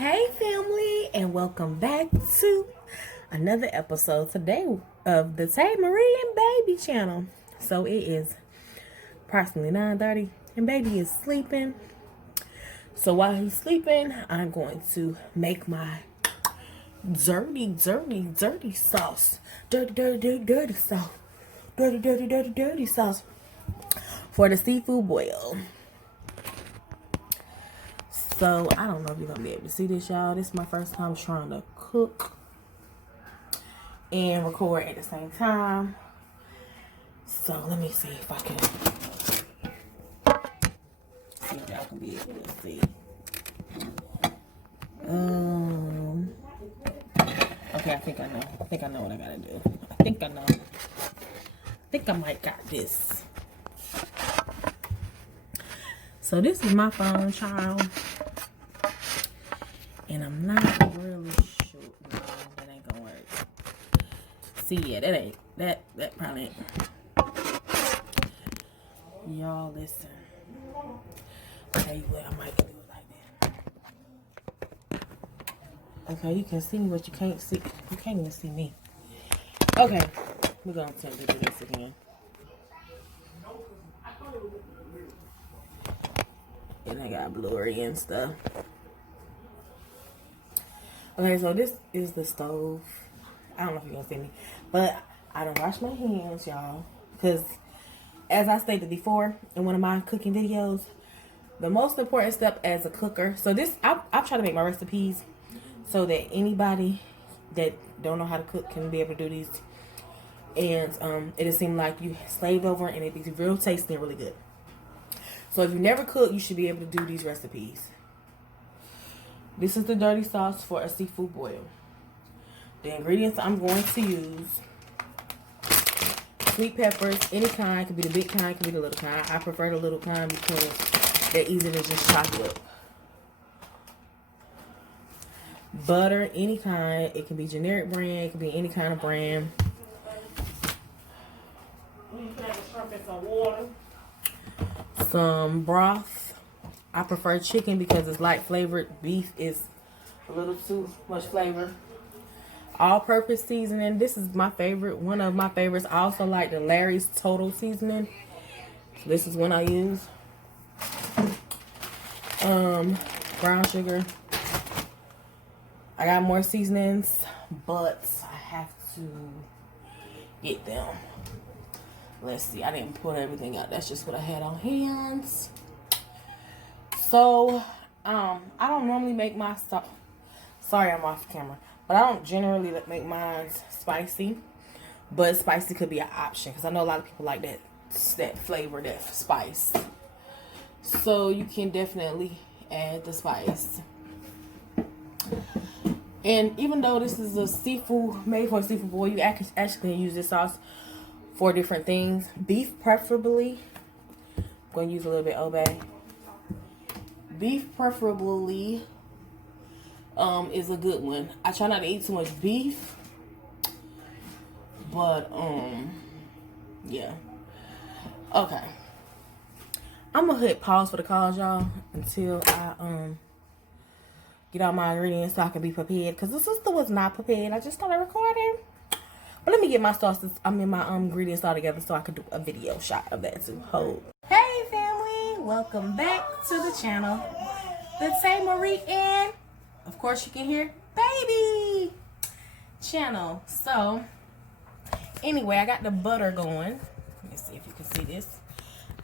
Hey family, and welcome back to another episode today of the Tay Marie and Baby channel. So it is approximately 9:30 and baby is sleeping. So while he's sleeping, I'm going to make my dirty sauce. Dirty sauce. Dirty sauce for the seafood boil. So, I don't know if you're going to be able to see this, y'all. This is my first time trying to cook and record at the same time. So, let me see if I can see if y'all can be able to see. Okay, I think I know. I think I know what I got to do. I think I know. I think I might got this. So, this is my phone, child. And I'm not really sure. No, that ain't gonna work. See, yeah, that probably ain't. Y'all listen. I'll tell you what, I might do it like that. Okay, you can see me, but you can't see. You can't even see me. Okay, we're gonna attempt to do this again. And I got blurry and stuff. Okay, so this is the stove. I don't know if you're gonna see me, but I don't wash my hands, y'all, because as I stated before in one of my cooking videos, the most important step as a cooker. So this, I try to make my recipes so that anybody that don't know how to cook can be able to do these, and it'll seem like you slaved over and it be real tasty and really good. So if you never cook, you should be able to do these recipes. This is the dirty sauce for a seafood boil. The ingredients I'm going to use: sweet peppers, any kind. Could be the big kind, could be the little kind. I prefer the little kind because they're easy to just chop up. Butter, any kind. It can be generic brand. It can be any kind of brand. Some broth. I prefer chicken because it's light flavored. Beef is a little too much flavor. All-purpose seasoning. This is my favorite. One of my favorites. I also like the Larry's Total Seasoning. So this is one I use. Brown sugar. I got more seasonings, but I have to get them. Let's see. I didn't put everything out. That's just what I had on hands. So, I don't normally make my stuff. Sorry, I'm off camera. But I don't generally make mine spicy. But spicy could be an option, because I know a lot of people like that flavor, that spice. So, you can definitely add the spice. And even though this is a seafood, made for a seafood boil, you actually can use this sauce for different things. Beef preferably. I'm going to use a little bit of Obey. Beef preferably is a good one. I try not to eat too much beef, but yeah. Okay, I'm gonna hit pause for the calls, y'all, until I get all my ingredients so I can be prepared, because the sister was not prepared. I just started recording. But let me get my sauces, my ingredients all together so I could do a video shot of that too. Hold. Hey family, welcome back to the channel. The Tay Marie and, of course you can hear, Baby channel. So, anyway, I got the butter going. Let me see if you can see this.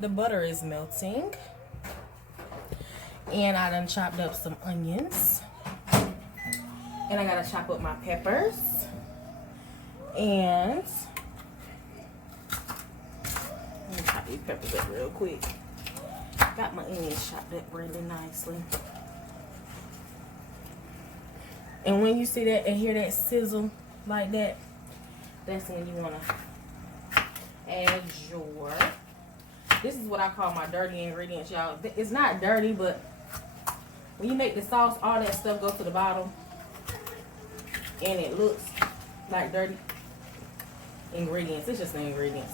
The butter is melting. And I done chopped up some onions. And I gotta chop up my peppers. And let me chop these peppers up real quick. Got my onions chopped up really nicely. And when you see that and hear that sizzle like that, that's when you wanna add your, this is what I call my dirty ingredients, y'all. It's not dirty, but when you make the sauce, all that stuff goes to the bottom and it looks like dirty ingredients. It's just the ingredients,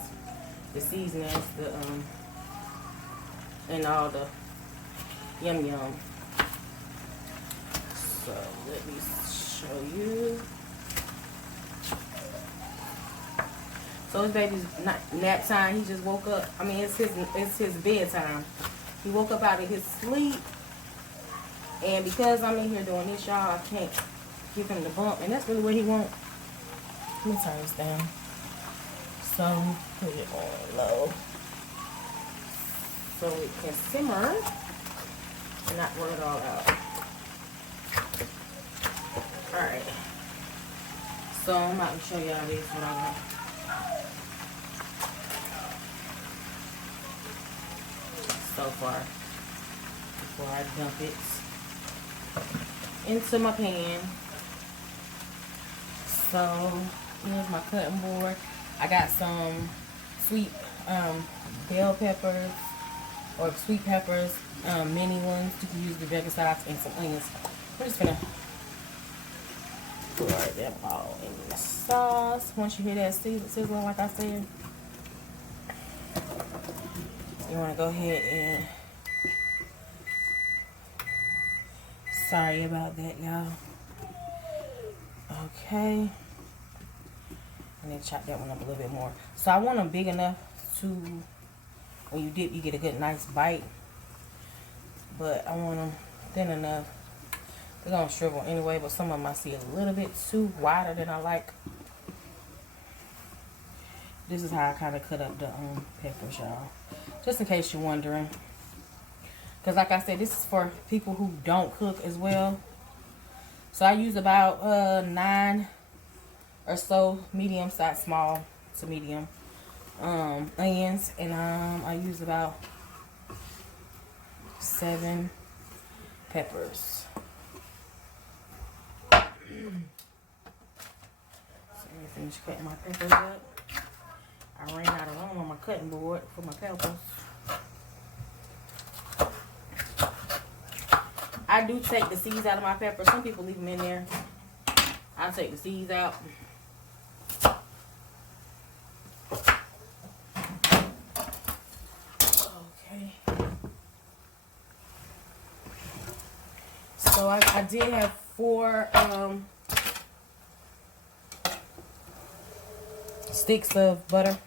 the seasonings, the and all the yum. So let me show you. So his baby's nap time. He just woke up. I mean, it's his bedtime. He woke up out of his sleep, and because I'm in here doing this, y'all, I can't give him the bump, and that's really what he wants. Let me turn this down. So put it on low, so it can simmer and not run it all out. All right. So I'm about to show y'all this what I got. So far, before I dump it into my pan. So here's my cutting board. I got some sweet bell peppers or sweet peppers, mini ones. You can use the regular size, and some onions. We're just gonna pour them all in the sauce. Once you hear that sizzling, like I said, you want to go ahead and, sorry about that, y'all. Okay. And then chop that one up a little bit more. So I want them big enough to, when you dip, you get a good nice bite. But I want them thin enough. They're going to shrivel anyway, but some of them I see a little bit too wider than I like. This is how I kind of cut up the peppers, y'all. Just in case you're wondering. Because like I said, this is for people who don't cook as well. So I use about 9 or so medium size, small to medium onions. And I use about 7 peppers. So let me finish cutting my peppers up. I ran out of room on my cutting board for my peppers. I do take the seeds out of my peppers. Some people leave them in there. I take the seeds out. Okay. So I did have 4 sticks of butter.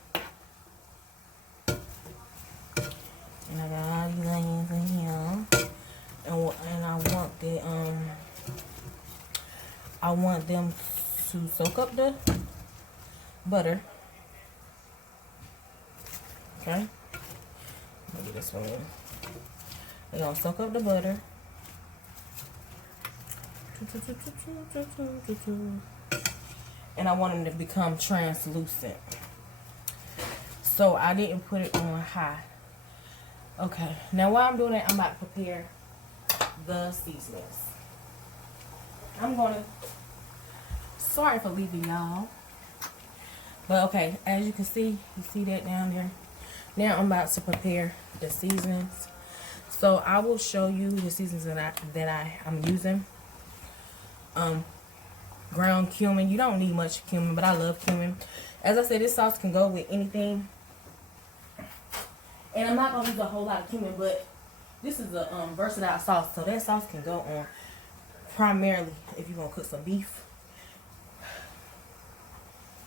And I got all these onions in here. And I want them to soak up the butter. Okay. Let me get this one in. They're gonna soak up the butter. And I want them to become translucent. So I didn't put it on high. Okay, now while I'm doing that, I'm about to prepare the seasonings. I'm gonna, sorry for leaving y'all, but okay, as you can see, you see that down there. Now I'm about to prepare the seasonings. So I will show you the seasonings that I'm using. Ground cumin. You don't need much cumin, but I love cumin. As I said, this sauce can go with anything. And I'm not going to use a whole lot of cumin, but this is a versatile sauce. So that sauce can go on primarily if you're going to cook some beef.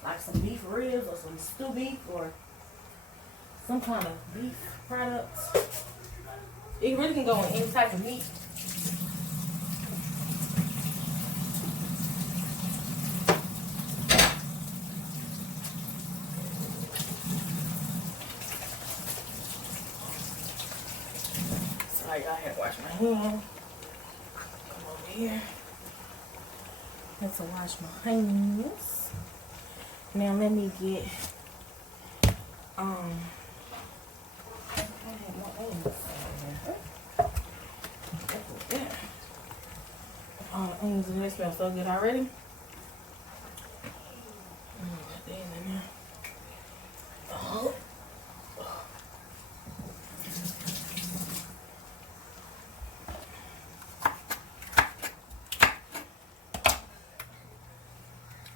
Like some beef ribs or some stew beef or some kind of beef products. It really can go on any type of meat. Sorry, I had to wash my hands. Come over here. Have to wash my hands. Now let me get I have my onions. Oh, the onions in there smell so good already. Oh.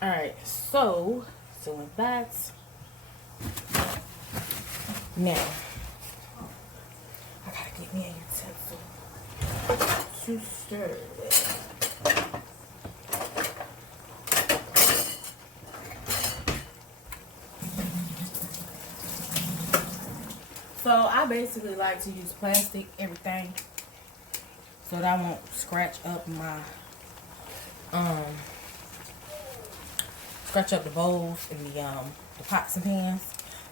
Alright, so with that, now I gotta get me a utensil to stir it. I basically like to use plastic everything so that I won't scratch up my scratch up the bowls and the pots and pans.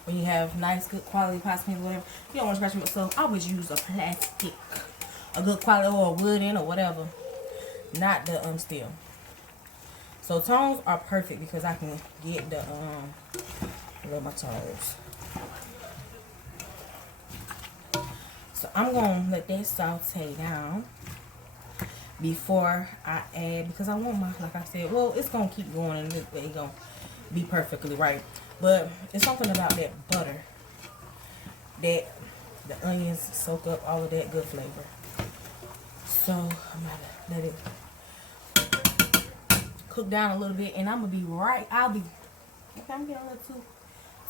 When you have nice, good quality pots and pans, whatever, you don't want to scratch them up. So I always use a plastic, a good quality, or a wooden or whatever, not the steel. So tongs are perfect because I can get the love my tongs. So I'm gonna let that saute down before I add, because I want my, like I said, well, it's gonna keep going and it's gonna be perfectly right. But it's something about that butter that the onions soak up all of that good flavor. So I'm gonna let it cook down a little bit, and I'm gonna be right. I'm getting a little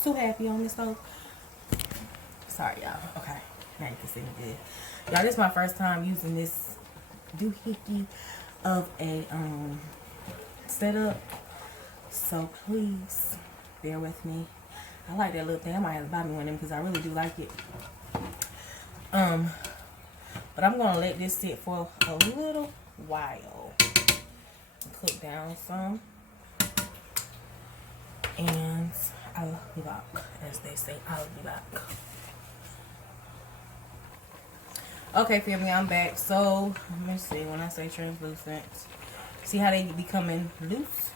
too happy on this stove. Sorry, y'all. Okay, now you can see me good. Y'all, this is my first time using this doohickey of a setup, so please bear with me. I like that little thing. I might have to buy me one of them because I really do like it. But I'm gonna let this sit for a little while, cook down some, and I'll be back, as they say. I'll be back. Okay, family, I'm back. So let me see. When I say translucent, see how they becoming loose,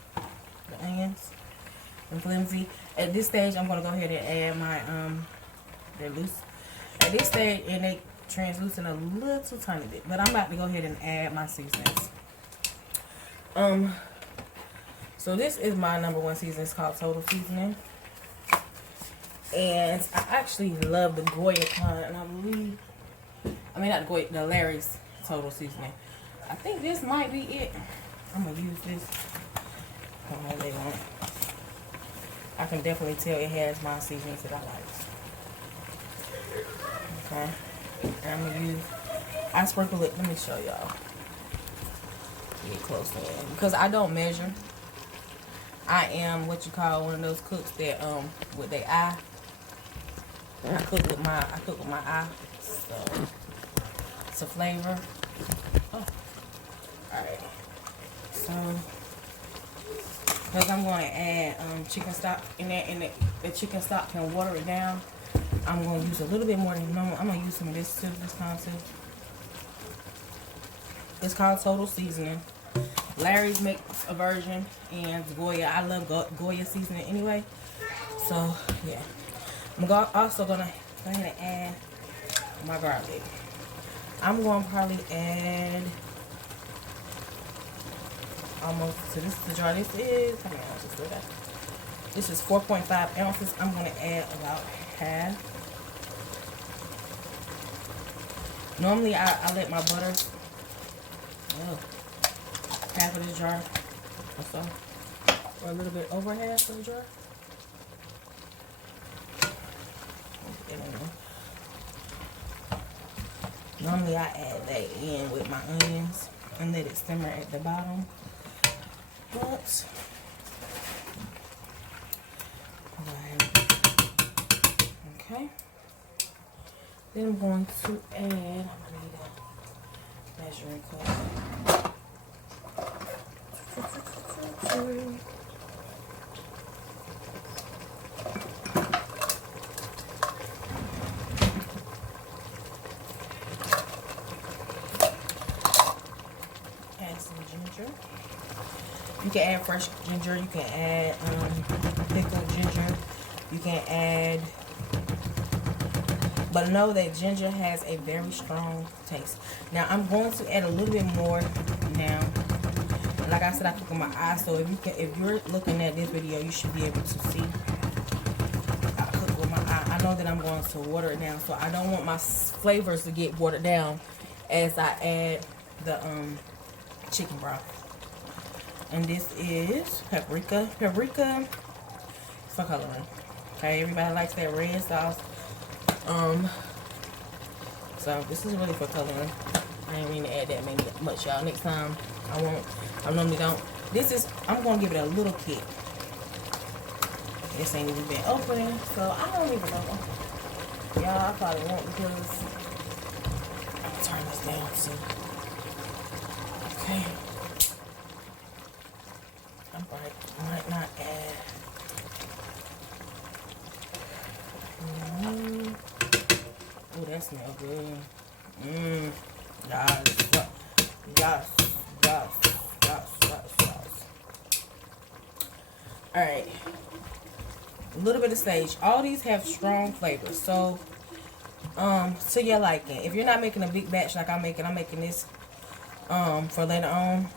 the onions, and flimsy. At this stage, I'm gonna go ahead and add my they're loose. At this stage, and they translucent a little tiny bit, but I'm about to go ahead and add my seasonings. So this is my #1 seasoning. It's called Total Seasoning, and I actually love the Goya kind, and I believe, I mean not the Goya, the Larry's Total Seasoning. I think this might be it. I'm gonna use this. I don't know what they want. I can definitely tell it has my seasonings that I like. Okay, and I'm gonna use, I sprinkle it. Let me show y'all. Get close in, because I don't measure. I am what you call one of those cooks that with their eye. I cook with my eye. So it's a flavor. Oh, alright. So because I'm going to add chicken stock in there, and the chicken stock can water it down, I'm going to use a little bit more than normal. I'm going to use some of this too, this time too. It's called Total Seasoning. Larry's makes a version, and Goya. I love Goya seasoning anyway. So yeah, I'm also gonna go ahead and add my garlic. I'm gonna probably add almost, so this is the jar. This is, how many ounces do that? This is 4.5 ounces. I'm gonna add about half. Normally I let my butter, half of this jar or so, or a little bit over half of the jar. Normally I add that in with my onions and let it simmer at the bottom, but okay. Then I'm going to add, I'm gonna need a measuring cup. Add some ginger. You can add fresh ginger. You can add pickled ginger. You can add, but know that ginger has a very strong taste. Now I'm going to add a little bit more now. Like I said, I cook with my eye, so if you're looking at this video, you should be able to see I cook with my eye. I know that I'm going to water it down, so I don't want my flavors to get watered down as I add the chicken broth. And this is paprika for coloring. Okay, everybody likes that red sauce. So this is really for coloring. I ain't really add that much, y'all. Next time I won't. I normally don't. This is, I'm gonna give it a little kick. This ain't even been opening, so I don't even know. y'all, I probably won't because I'm gonna turn this down too. Okay. I might not add. Oh, that smells good. Yes. Yes. Yes. Yes. Yes. Yes. Alright. A little bit of sage. All these have strong flavors. So, to your liking. If you're not making a big batch like I'm making this for later on,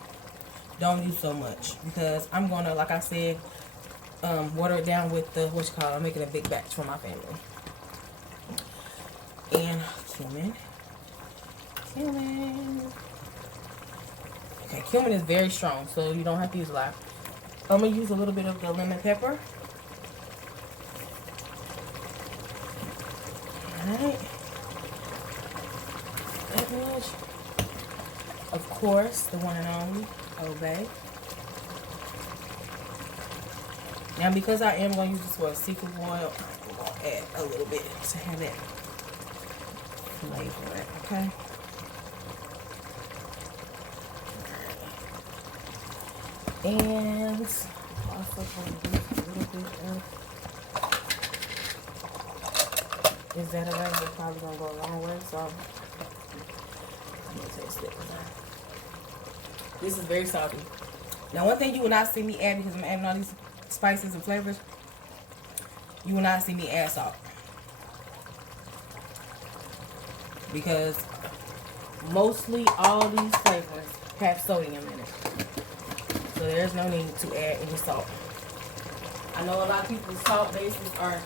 don't use so much. Because I'm gonna, like I said, water it down with the, I'm making a big batch for my family. And cumin. Okay, cumin is very strong, so you don't have to use a lot. I'm gonna use a little bit of the lemon pepper. Alright. That much. Of course, the one and only Obey. Now, because I am going to use this for a seafood boil, I'm going to add a little bit to have that flavor, okay? And also going to use a little bit of, is that alright? It's probably going to go a long way, so I'm going to taste it. This is very salty. Now, one thing you will not see me add, because I'm adding all these spices and flavors, you will not see me add salt. Because mostly all these flavors have sodium in it. So there's no need to add any salt. I know a lot of people's salt bases are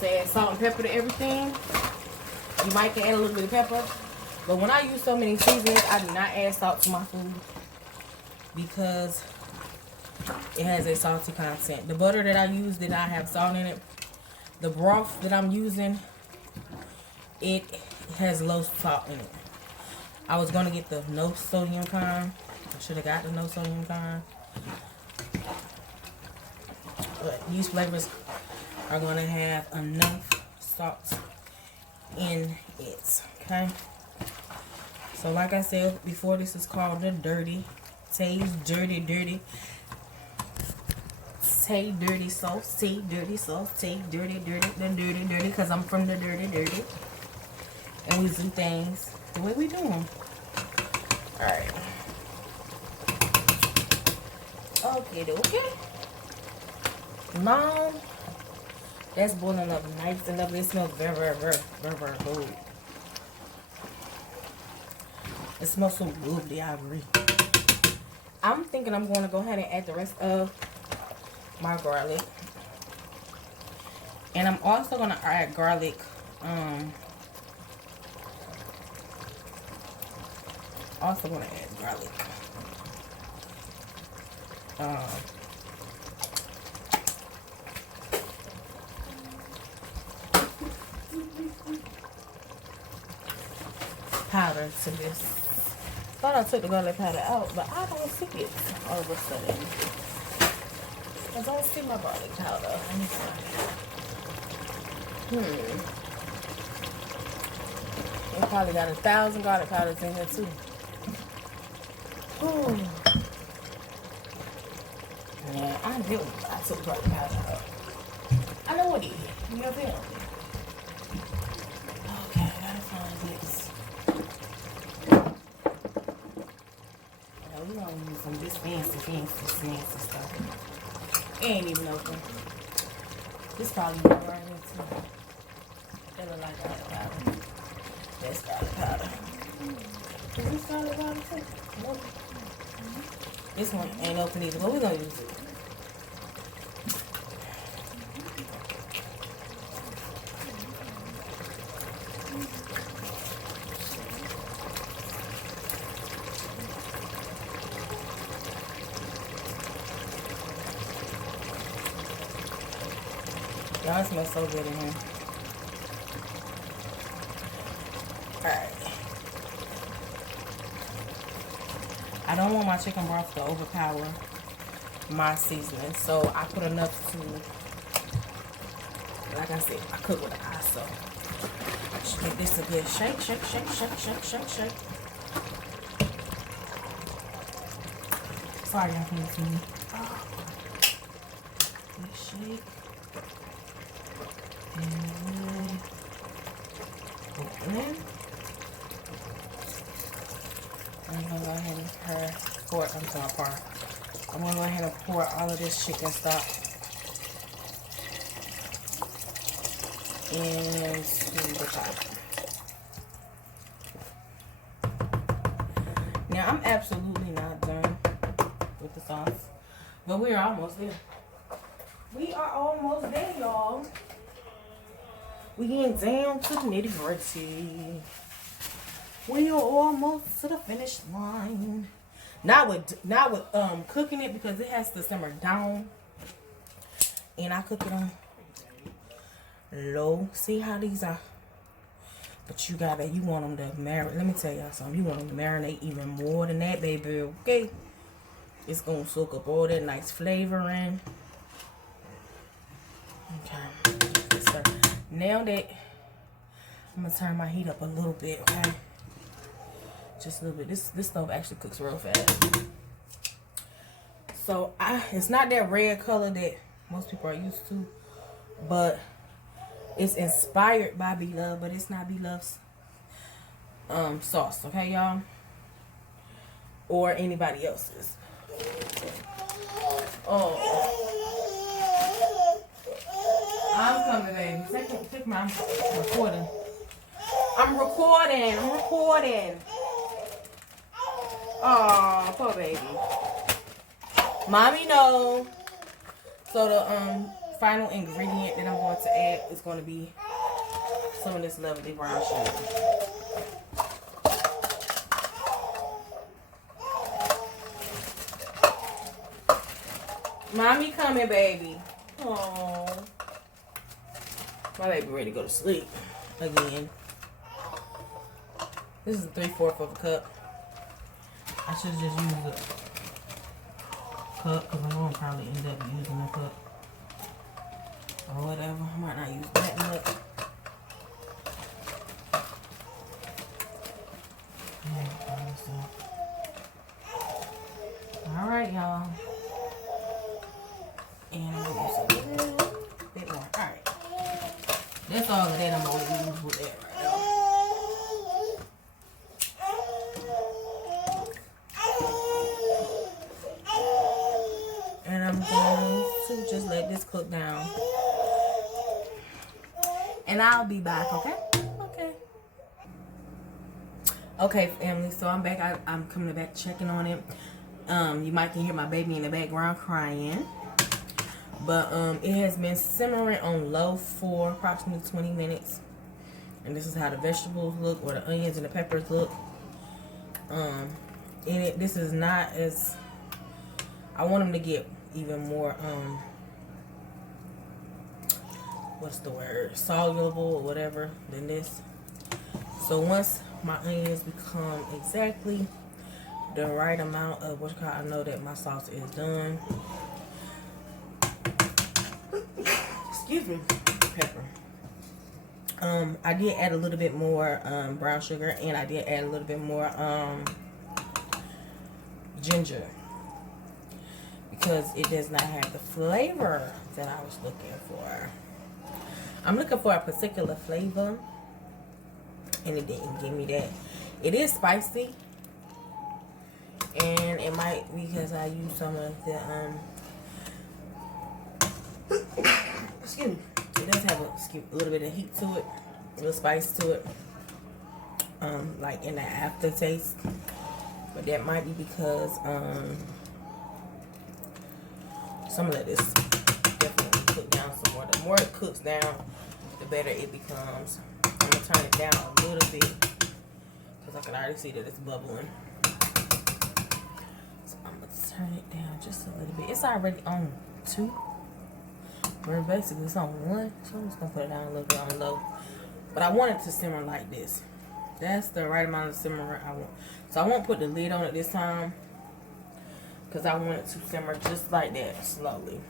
to add salt and pepper to everything. You might can add a little bit of pepper. But when I use so many seasonings, I do not add salt to my food. Because it has a salty content. The butter that I use did not have salt in it. The broth that I'm using, it has low salt in it. I was going to get the no sodium kind. I should have got the no sodium kind. But these flavors are going to have enough salt in it. Okay. So like I said before, this is called the dirty. Say's dirty. Say dirty sauce. Say dirty sauce. Say dirty. Because I'm from the dirty. And we do things the way we do them. Alright. Okay. Now, that's boiling up nice and lovely. It smells very good. It smells so good, I agree. I'm thinking I'm going to go ahead and add the rest of my garlic. And I'm also going to add garlic. Also going to add garlic. Powder to this. Thought I took the garlic powder out, but I don't see it all of a sudden. I don't see my garlic powder. Let me see. It probably got 1,000 garlic powders in here too. Yeah, I took garlic powder out. I know what it is. You know what I'm saying? Okay, I gotta find this. We're gonna use some of this fancy stuff. It ain't even open. This probably right here too. That look like garlic powder. That's garlic powder. Is this garlic powder too? Nope. This one ain't open either, but we're gonna use it. Y'all, it smells so good in here. Alright. I don't want my chicken broth to overpower my seasoning, so I put enough to, like I said, I cook with an eye, so Just give this a good shake, shake, shake, shake, shake, shake, shake. Sorry, y'all can't see me. Good shake. And open. I'm gonna go ahead and pour. I'm gonna go ahead and pour all of this chicken stock into the pot. Now I'm absolutely not done with the sauce, but we are almost there. We are almost there, y'all. We getting down to the nitty gritty. We are almost to the finish line. Not with cooking it, because it has to simmer down, and I cook it on low. See how these are? But you want them to marinate. Let me tell y'all something. You want them to marinate even more than that, baby. Okay, it's gonna soak up all that nice flavoring. Okay, so now that I'm gonna turn my heat up a little bit, okay? Just a little bit. This stove actually cooks real fast. So it's not that red color that most people are used to, but it's inspired by Blove, but it's not Blove's sauce, okay, y'all? Or anybody else's. Oh, I'm coming, baby. Take my recording. I'm recording. Oh, poor baby. Mommy, no. So the final ingredient that I'm going to add is going to be some of this lovely brown sugar. Mommy coming, baby. Oh, my baby ready to go to sleep again. This is 3/4 of a cup. I should just use a cup, because I know I'll probably end up using a cup or whatever. I might not use that much. Alright, y'all. And I'm going to use a little bit more. Alright. That's all of that I'm going to use with that right now. And I'm going to just let this cook down. And I'll be back, okay? Okay, family, so I'm back. I'm coming back checking on it. You might can hear my baby in the background crying. But it has been simmering on low for approximately 20 minutes. And this is how the vegetables look, or the onions and the peppers look. This is not as... I want them to get even more, what's the word? Soluble or whatever than this. So once my onions become exactly the right amount of I know that my sauce is done. Excuse me, pepper. I did add a little bit more brown sugar, and I did add a little bit more ginger, because it does not have the flavor that I was looking for. I'm looking for a particular flavor, and it didn't give me that. It is spicy, and it might be because I used some of the excuse me. It does have a little bit of heat to it, a little spice to it, like in the aftertaste. But that might be because some of that is definitely cooked down some more. The more it cooks down, the better it becomes. I'm gonna turn it down a little bit because I can already see that it's bubbling. So I'm gonna turn it down just a little bit. It's already on 2. Where basically it's on 1. So I'm just gonna put it down a little bit on low. But I want it to simmer like this. That's the right amount of simmer I want. So I won't put the lid on it this time, because I want it to simmer just like that, slowly.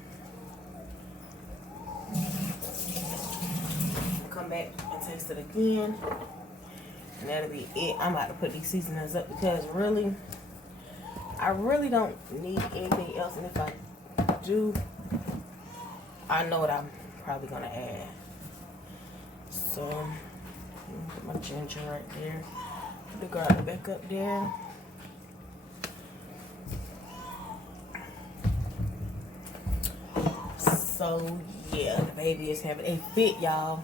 Come back and taste it again. And that'll be it. I'm about to put these seasonings up because really, I really don't need anything else. And if I do, I know what I'm probably gonna add. So, put my ginger right there. Put the garlic back up there. So yeah, the baby is having a fit, y'all.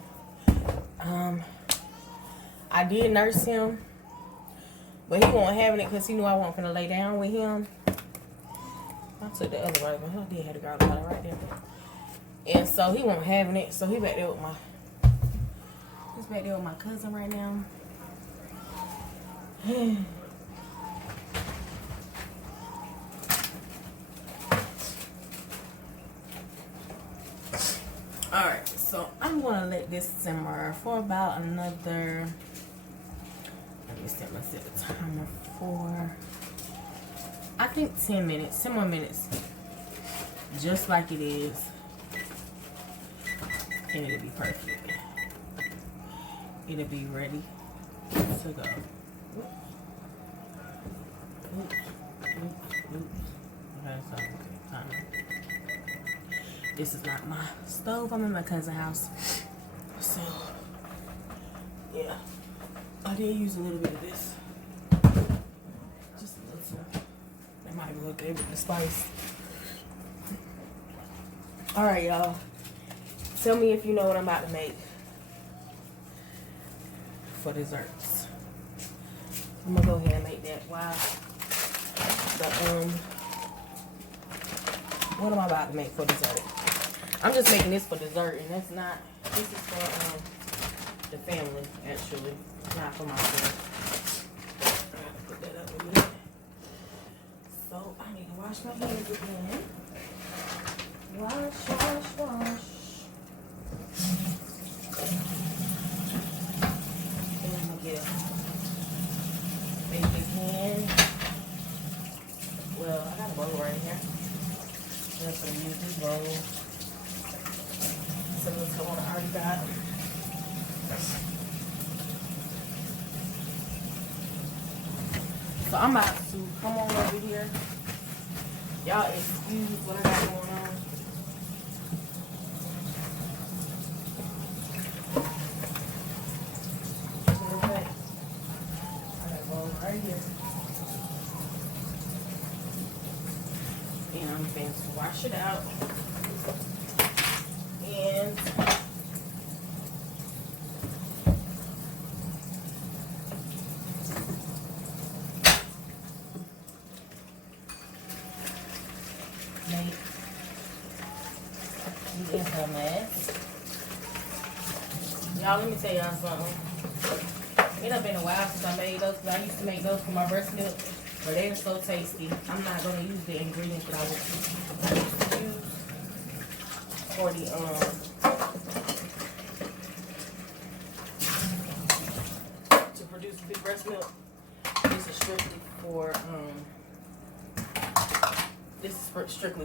I did nurse him, but he wasn't having it because he knew I wasn't gonna lay down with him. I took the other right, but I did have the garlic powder right there. And so he wasn't having it, so he's back there with my cousin right now. Alright, so I'm going to let this simmer for about another, let me set myself a timer for, I think 10 minutes, 10 more minutes, just like it is, and it'll be perfect. It'll be ready to go. Oops. Okay, so timer. This is not my stove. I'm in my cousin's house. So, yeah. I did use a little bit of this. Just a little. That might be okay with the spice. Alright, y'all. Tell me if you know what I'm about to make for desserts. I'm going to go ahead and make that while what am I about to make for dessert? I'm just making this for dessert, and that's not, this is for the family, actually, not for myself. I have to put that up a minute. So, I need to wash my hands again. Wash. And I'm going to get a baby pan. Well, I got a bowl right here. I'm just going to use this bowl. Some of this one I already got. So I'm about to come on over here. Y'all excuse what I got going on. Okay. I got a bowl right here. And I'm going to wash it out. And make the hummus. Y'all, let me tell y'all something. It done been a while since I made those, because I used to make those for my breast milk, but they were so tasty. I'm not going to use the ingredients that I used to use for the to produce big breast milk. This is strictly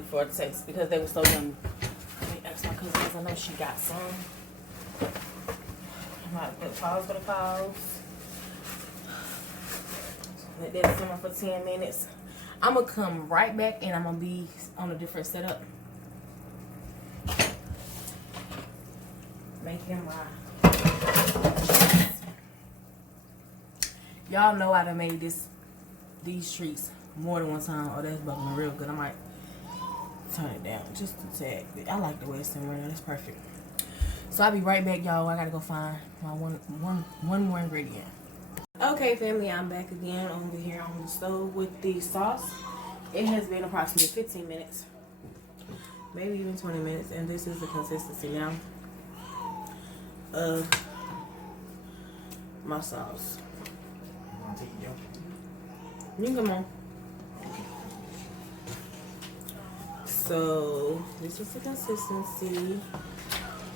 for the taste, because they were so yummy. Let me ask my cousin, because I know she got some. I'm about to put pause for the pause. Let that simmer for 10 minutes. I'm gonna come right back and I'm gonna be on a different setup. Making my, y'all know I done made these treats more than one time. Oh, that's bubbling real good. I might turn it down just a tad. I like the way it's simmering. That's perfect. So I'll be right back, y'all. I gotta go find my one more ingredient. Okay, family, I'm back again over here on the stove with the sauce. It has been approximately 15 minutes, maybe even 20 minutes, and this is the consistency now of my sauce. You can come on. So this is the consistency,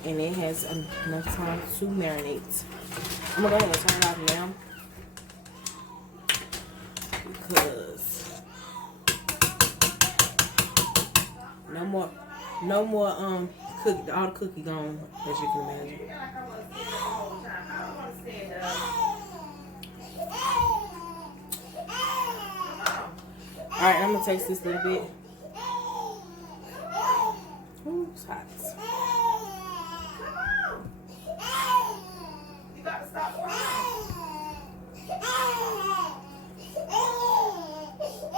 and it has enough time to marinate. I'm gonna go ahead and turn it off now, because no more cookie, all the cookie gone, as you can imagine. Alright, I'm gonna taste this a little bit. Ooh, it's hot. You gotta stop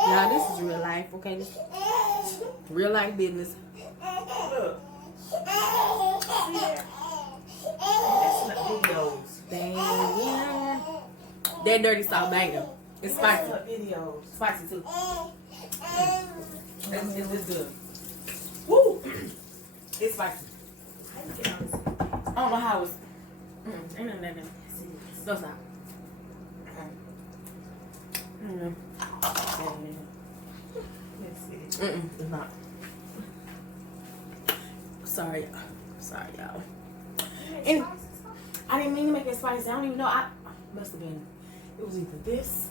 Y'all, this is real life, okay? This real life business. Look. See there? That's not videos. Damn. That dirty sauce banger. It's spicy. Videos. Spicy too. It's good. Woo! It's spicy. I don't know how it's. Ain't nothing that. No, it's not. It's not. Sorry, y'all. And I didn't mean to make it spicy. I don't even know. I must have been. It was either this.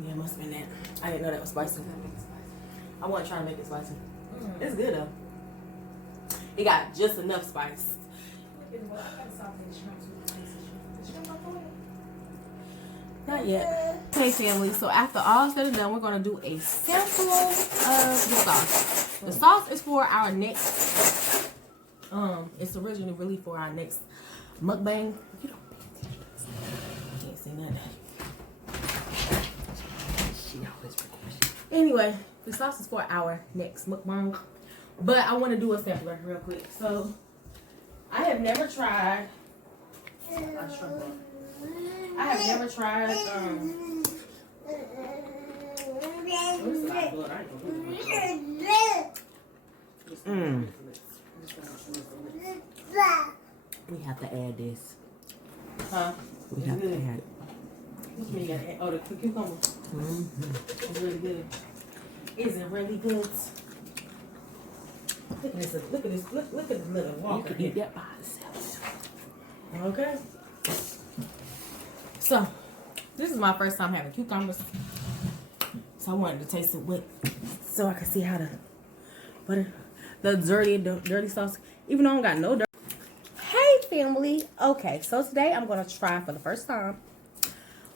Yeah, it must have been that. I didn't know that was spicy. I wasn't trying to make it spicy. It's good though. It got just enough spice. Not yet. Okay, family. So after all said and done, we're gonna do a sample of the sauce. The sauce is for our next. It's originally really for our next mukbang. You don't can't see nothing. Anyway, the sauce is for our next mukbang. But I want to do a sampler real quick. So I have never tried. I have never tried. We have to add this. Huh? We have to add it. What you mean you gotta add? Oh, the cucumber. It's really good. Is it really good? Look at this. Look at this. Look at this little walker. You can eat that by itself. Okay. So, this is my first time having cucumbers. So I wanted to taste it with, so I can see how the butter, the dirty sauce. Even though I don't got no dirt. Hey family. Okay, so today I'm gonna try for the first time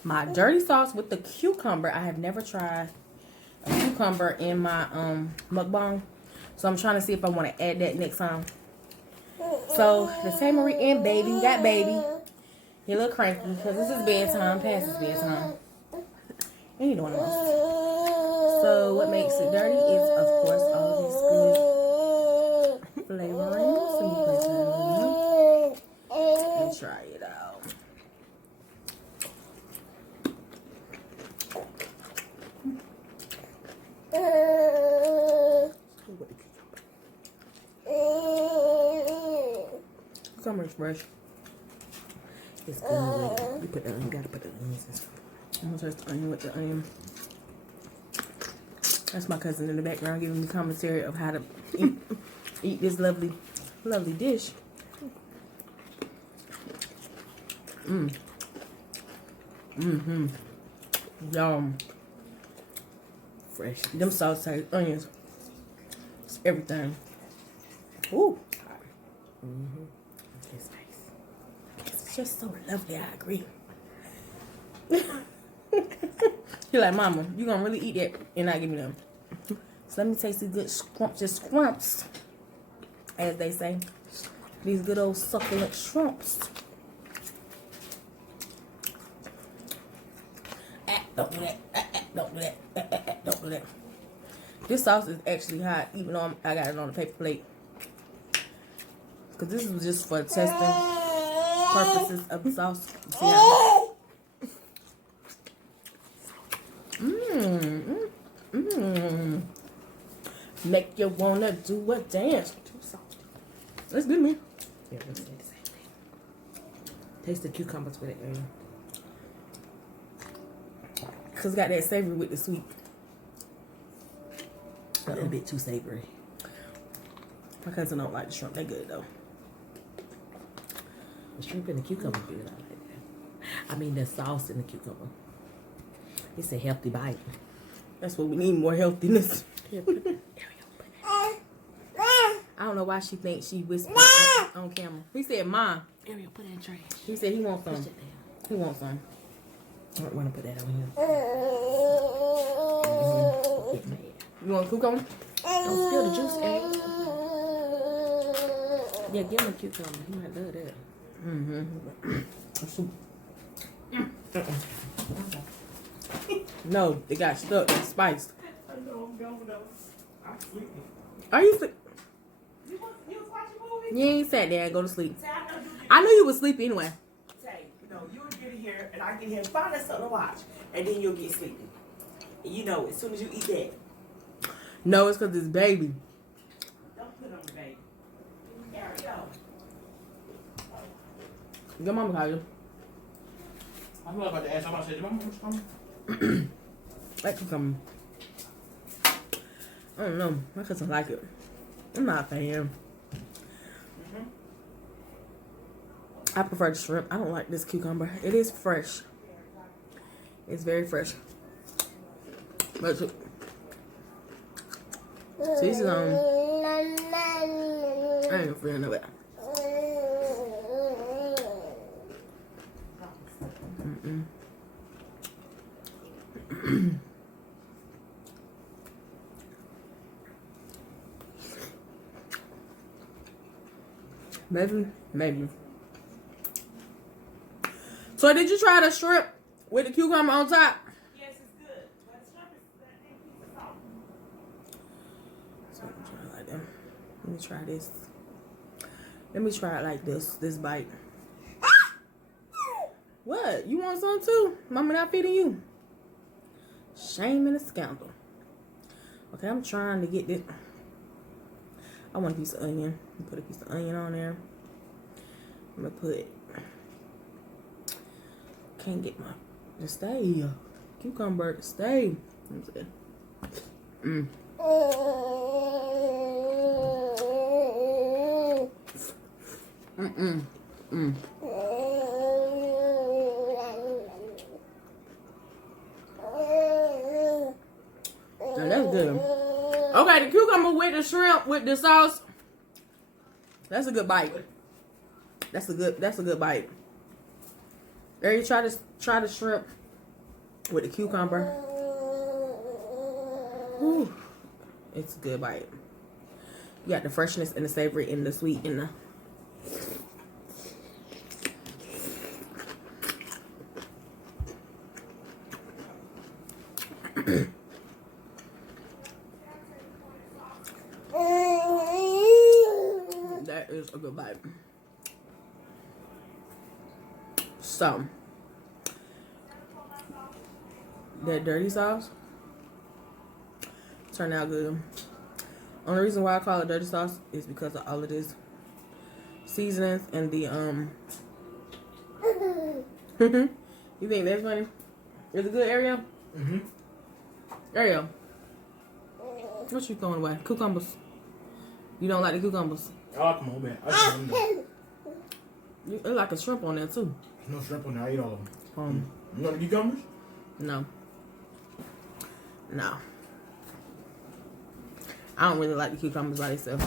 my dirty sauce with the cucumber. I have never tried a cucumber in my mukbang. So I'm trying to see if I want to add that next time. So the Tamery and baby, got baby. He a little cranky because this is bedtime, past his bedtime. And you doing the most. So what makes it dirty is of course all these good flavorings. So you put that in and try it out. Cucumber is fresh. It's good. You put the onion. You gotta put the onions in. I'm gonna taste the onion with the onion. That's my cousin in the background giving me commentary of how to eat this lovely dish. Yum. Fresh. Them sauce onions. It's everything. Ooh. It's nice. It's just so lovely. I agree. You're like, Mama, you gonna really eat that and not give me them. So let me taste these good scrumps, as they say. These good old succulent shrimps. Don't do that. Don't do that. Don't do that. This sauce is actually hot, even though I got it on a paper plate. Because this is just for testing purposes of the sauce. See how make you wanna do a dance. That's good, man. Yeah, we're gonna do the same thing. Taste the cucumbers with it, onion. Cause it's got that savory with the sweet. A little bit too savory. My cousin don't like the shrimp. They good though. The shrimp and the cucumber good. I like that. I mean the sauce and the cucumber. It's a healthy bite. That's what we need, more healthiness. Here, put it. There we go. Put it. I don't know why she thinks she whispered on camera. He said, "Mom." Ariel, put it in the trash. He said he wants some. Push it down. He wants some. I don't want to put that on here. Get mad. You want cucumber? Don't spill the juice, Eric. Yeah, give him a cucumber. He might love that. No, it got stuck. It's spiced. I know I'm going though. I'm sleeping. Are you sleep? You was watching movie? You ain't sat there and go to sleep. Say, I know you get I knew you was sleepy anyway. Say, you would get here and I get here and find us something to watch. And then you'll get sleepy. And as soon as you eat that, No, it's because it's baby. don't put on the baby. Carry on. Your mama call you. I was about to ask. I'm about to say, did my mom come? That cucumber. I don't know. My cousin like it. I'm not a fan. I prefer the shrimp. I don't like this cucumber. It is fresh. It's very fresh. But she's on. I ain't a fan of it. Maybe. So did you try the shrimp with the cucumber on top? Yes, it's good. But the shrimp is that thing piece of salt. So I'm trying like that. Let me try this. Let me try it like this. This bite. What? You want some too? Mama not feeding you. Shame and a scandal. Okay, I'm trying to get this. I want a piece of onion. Put a piece of onion on there. I'm gonna put. Can't get my. Just stay. Cucumber to stay. Let me see. Now that's good. Okay, the cucumber with the shrimp with the sauce. That's a good bite. That's a good bite. There, you try the shrimp with the cucumber. Whew. It's a good bite. You got the freshness and the savory and the sweet and the. That is a good bite. So, that dirty sauce turned out good. Only reason why I call it dirty sauce is because of all of this seasonings and the You think that's funny? Is it good, Ariel? Ariel, what you throwing away? Cucumbers. You don't like the cucumbers? I like them all, man. I just want them. It's like a shrimp on there too. No shrimp on there. I eat all of them. You want the cucumbers? No. I don't really like the cucumbers by themselves.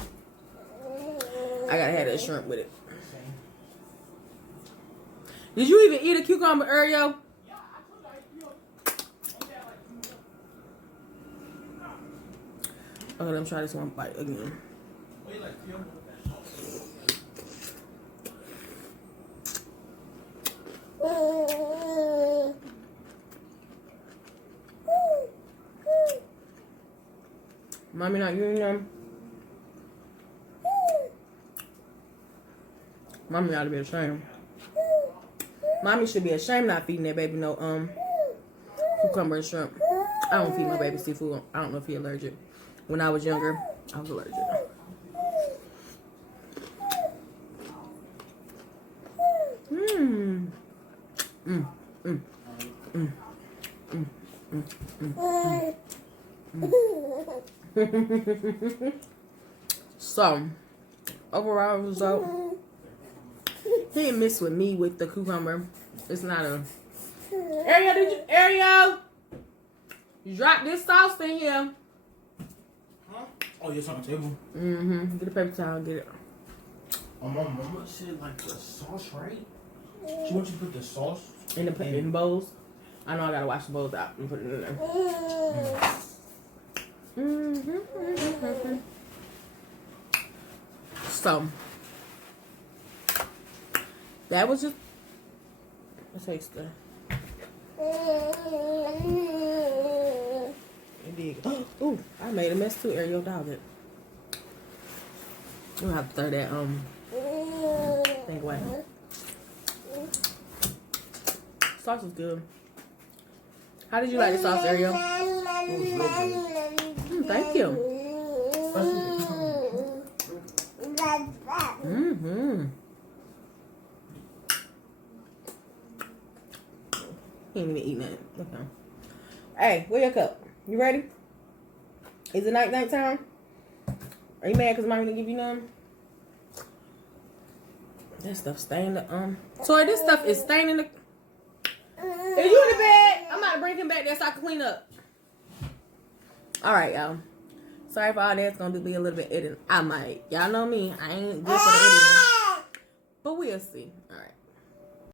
I gotta have that shrimp with it. Did you even eat a cucumber, Ariel? Okay, let me try this one bite again. Mommy not eating them. Mommy ought to be ashamed. Mommy should be ashamed not feeding that baby no cucumber and shrimp. I don't feed my baby seafood. I don't know if he's allergic. When I was younger, I was allergic. So, overall result, he didn't miss with me with the cucumber. It's not a... Ariel, you dropped this sauce in here. Huh? Oh, yes, on the table. Get a paper towel, get it. Mama said like the sauce, right? She wants you to put the sauce In the bowls. I know I gotta wash the bowls out and put it in there. So that was just a taster. It did. Ooh, I made a mess too, Ariel. Dog it. I'm gonna have to throw that thing away. Sauce is good. How did you like the sauce, Ariel? Thank you. He ain't even eating that. Okay. Hey, where your cup? You ready? Is it night time? Are you mad because mommy didn't give you none? That stuff stained the Sorry, this stuff is staining the. Are you in the bed? I'm about to bring him back there so I can clean up. All right, y'all. Sorry for all that. It's gonna be a little bit editing. I might. Y'all know me. I ain't good for the editing. But we'll see. All right.